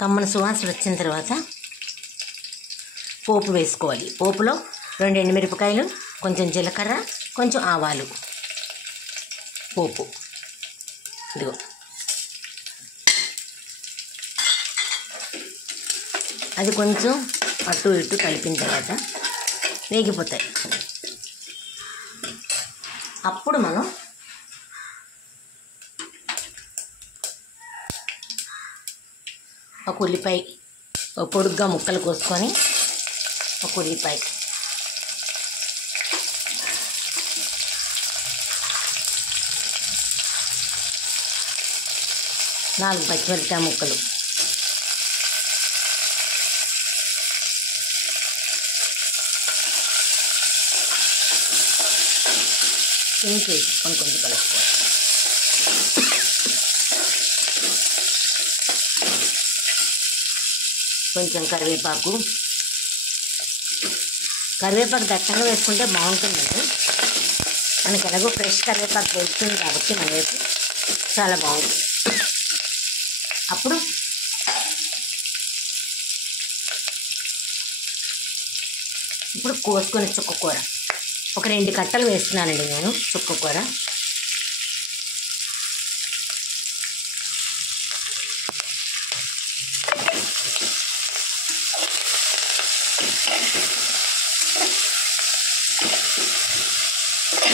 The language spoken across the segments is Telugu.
కమ్మన సువాసన వచ్చిన తర్వాత పోపు వేసుకోవాలి. పోపులో 2 ఎండుమిరపకాయలు, కొంచెం జీలకర్ర, కొంచెం ఆవాలు, పోపు. ఇదిగో అది కొంచెం అటు ఇటు కలిపిన తర్వాత వేగిపోతాయి. అప్పుడు మనం ఒక ఉల్లిపాయ పొడుగ్గా ముక్కలు కోసుకొని, ఒక ఉల్లిపాయ, నాలుగు పచ్చిమిరపకాయ ముక్కలు, ఇంటి కొంచెం కలుపుకోవాలి. కొంచెం కరివేపాకు దట్టంగా వేసుకుంటే బాగుంటుందండి. మనకి ఎలాగో ఫ్రెష్ కరివేపాకు దొరుకుతుంది కాబట్టి మన వైపు చాలా బాగుంటుంది. అప్పుడు ఇప్పుడు కోసుకొని చుక్కకూర ఒక 2 కట్టలు వేస్తున్నానండి నేను. చుక్కకూర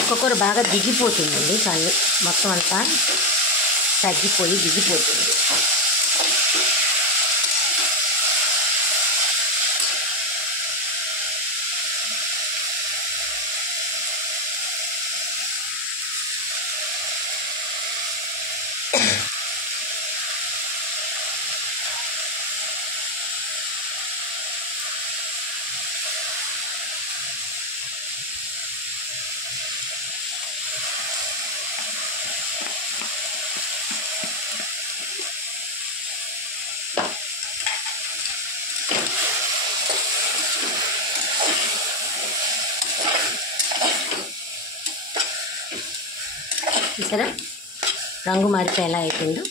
చుక్కకూర బాగా దిగిపోతుందండి. చాలా మొత్తం అంతా తగ్గిపోయి దిగిపోతుంది. చూసారా రంగు మారితే ఎలా అయిపోయిందో.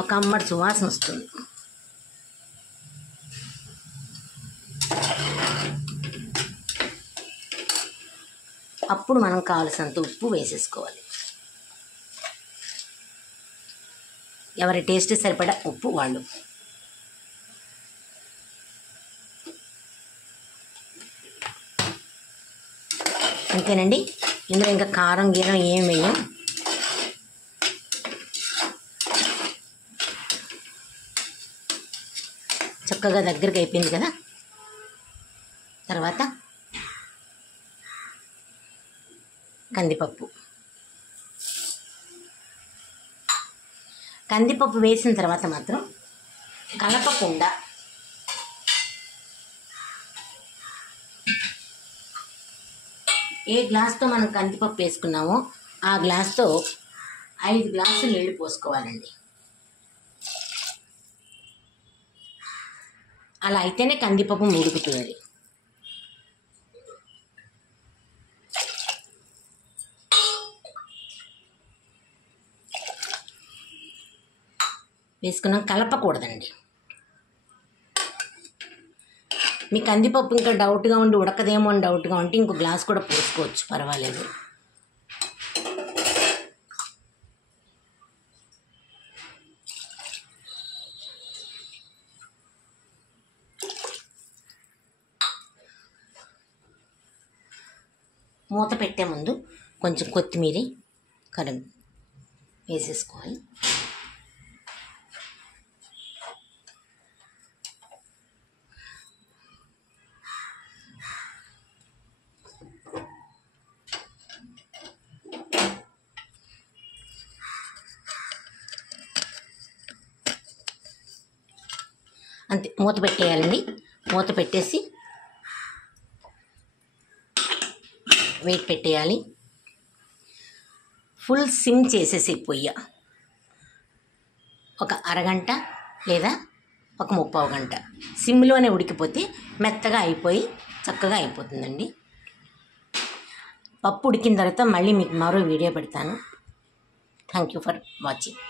ఒక అమ్మడి సువాసన వస్తుంది. అప్పుడు మనం కావలసినంత ఉప్పు వేసేసుకోవాలి. ఎవరి టేస్ట్ సరిపడా ఉప్పు వాళ్ళు. అంతేనండి. ఇందులో ఇంకా కారం గీరం ఏం వేయం. చక్కగా దగ్గరికి అయిపోయింది కదా. తర్వాత కందిపప్పు వేసిన తర్వాత మాత్రం కలపకుండా ఏ గ్లాస్తో మనం కందిపప్పు వేసుకున్నామో ఆ గ్లాస్తో 5 గ్లాసులు నీళ్ళు పోసుకోవాలండి. అలా అయితేనే కందిపప్పు ఉడుకుతుంది. వేసుకున్నాం, కలపకూడదండి. మీ కందిపప్పు ఇంకా డౌట్గా ఉండి ఉడకదేమో అని డౌట్గా ఉంటే ఇంకో గ్లాస్ కూడా పోసుకోవచ్చు, పర్వాలేదు. మూత పెట్టే ముందు కొంచెం కొత్తిమీర వేసేసుకోవాలి. అంతే, మూత పెట్టేయాలండి. మూత పెట్టేసి వెయిట్ పెట్టేయాలి. ఫుల్ సిమ్ చేసేసి పొయ్య ఒక అరగంట లేదా ఒక 30 గంట సిమ్లోనే ఉడికిపోతే మెత్తగా అయిపోయి చక్కగా అయిపోతుందండి. పప్పు ఉడికిన తర్వాత మళ్ళీ మీకు మరో వీడియో పెడతాను. Thank you for watching.